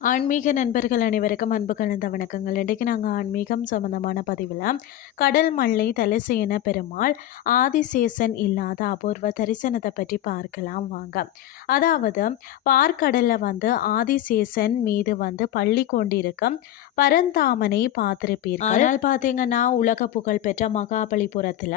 ஆன்மீக நண்பர்கள் அனைவருக்கும் அன்பு கலந்த வணக்கங்கள். இன்றைக்கு நாங்கள் ஆன்மீகம் சம்பந்தமான பதிவில் கடல் மல்லை தலசேன பெருமாள் ஆதிசேஷன் இல்லாத அபூர்வ தரிசனத்தை பற்றி பார்க்கலாம் வாங்க. அதாவது பார்க்கடலில் வந்து ஆதிசேஷன் மீது வந்து பள்ளி கொண்டிருக்கும் பரந்தாமனை பார்த்திருப்பீர்கள். ஆனால் பார்த்தீங்கன்னா உலக புகழ் பெற்ற மகாபலிபுரத்தில்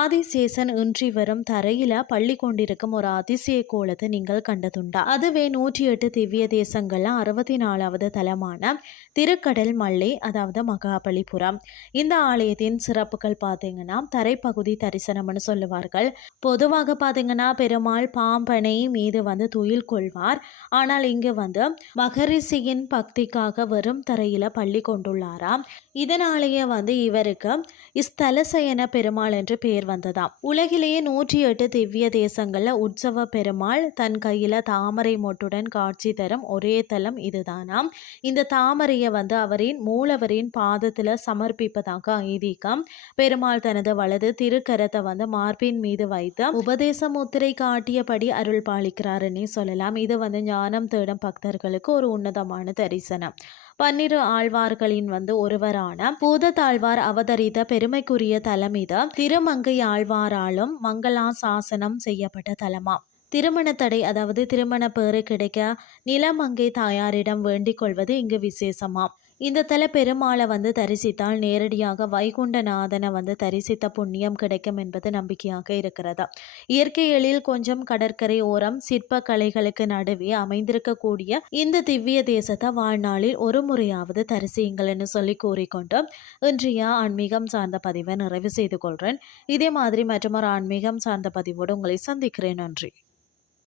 ஆதிசேஷன் இன்றி வரும் தரையில் பள்ளி கொண்டிருக்கும் ஒரு அதிசய கோலத்தை நீங்கள் கண்டதுண்டா? அதுவே நூற்றி எட்டு திவ்ய தேசங்கள்ல அறுபத்தி நாலாவது தலமான திருக்கடல் மல்லை அதாவது மகாபலிபுரம். இந்த ஆலயத்தின் சிறப்புகள் பார்த்தீங்கன்னா தரைப்பகுதி தரிசனம்னு சொல்லுவார்கள். பொதுவாக பார்த்தீங்கன்னா பெருமாள் பாம்பனை மீது வந்து துயில் கொள்வார். ஆனால் இங்கு வந்து மகரிஷியின் பக்திக்காக வெறும் தரையில பள்ளி கொண்டுள்ளாராம். இதனாலேயே வந்து இவருக்கு இஸ்தலசயன பெருமாள் என்று பெயர் வந்ததாம். உலகிலேயே நூற்றி எட்டு திவ்ய தேசங்கள்ல உற்சவ பெருமாள் தன் கையில தாமரை மொட்டுடன் காட்சி தரும் ஒரே தலம் இது இதுதானாம் இந்த தாமரையை வந்து அவரின் மூலவரின் பாதத்தில் சமர்ப்பிப்பதாக ஐதீகம் பெருமாள் தனது வலது திருக்கரத்தை வந்து மார்பின் மீது வைத்து உபதேச முத்திரை காட்டியபடி அருள் பாலிக்கிறாருன்னே சொல்லலாம். இது வந்து ஞானம் தேடும் பக்தர்களுக்கு ஒரு உன்னதமான தரிசனம். பன்னிரு ஆழ்வார்களின் வந்து ஒருவரான பூதத்தாழ்வார் அவதரித்த பெருமைக்குரிய தலம் திருமங்கை ஆழ்வாராலும் மங்களா சாசனம் செய்யப்பட்ட தலமா திருமண தடை அதாவது திருமண பேறு கிடைக்க நிலமங்கை தாயாரிடம் வேண்டிக் கொள்வது இங்கு விசேஷமாம் இந்த தல பெருமாளை வந்து தரிசித்தால் நேரடியாக வைகுண்டநாதனை வந்து தரிசித்த புண்ணியம் கிடைக்கும் என்பது நம்பிக்கையாக இருக்கிறதா? இயற்கை எழில் கொஞ்சம் கடற்கரை ஓரம் சிற்ப கலைகளுக்கு நடுவே அமைந்திருக்கக்கூடிய இந்த திவ்ய தேசத்தை வாழ்நாளில் ஒரு முறையாவது தரிசியுங்கள்னு சொல்லி கூறிக்கொண்டு இன்றைய ஆன்மீகம் சார்ந்த பதிவை நிறைவு செய்து கொள்கிறேன். இதே மாதிரி மற்றொரு ஆன்மீகம் சார்ந்த பதிவோடு உங்களை சந்திக்கிறேன். நன்றி.